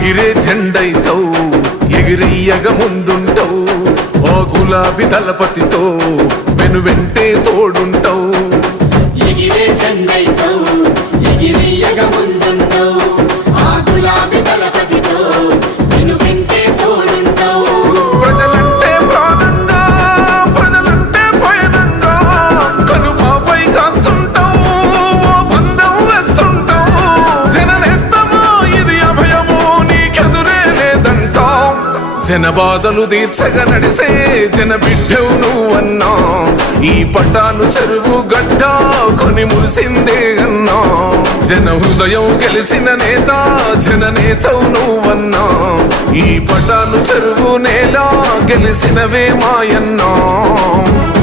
ఎగిరే జెండైతవు ఎగిరెయ్యగ ముందుంటావు ఓ గులాబీ దళపతితో వెనువెంటే తోడుంటావు ఎగిరే జెండైతవు ఎగిరెయ్యగ ముందుంటావు ఆ గులాబీ దళపతితో వెనువెంటే తోడుంటావు ప్రజలంటే ప్రాణంగా ప్రజలంటే పయనంగా కనుపాపై కాస్తుంటావు ఓ బంధం వేస్తుంటావు జననేస్తమా ఇది అభయము నీకెదురే లేదంటావు జనబాధలు తీర్చగా నడిసే జన బిడ్డవు నువ్వన్నా ఈ పట్టాను చెరువు గడ్డ కొని మురిసిందే అన్నా జన హృదయం గెలిసిన నేత జననేతవు నువ్వన్నా ఈ పట్టాను చెరువు నేల గెలిసినవే మాయన్నా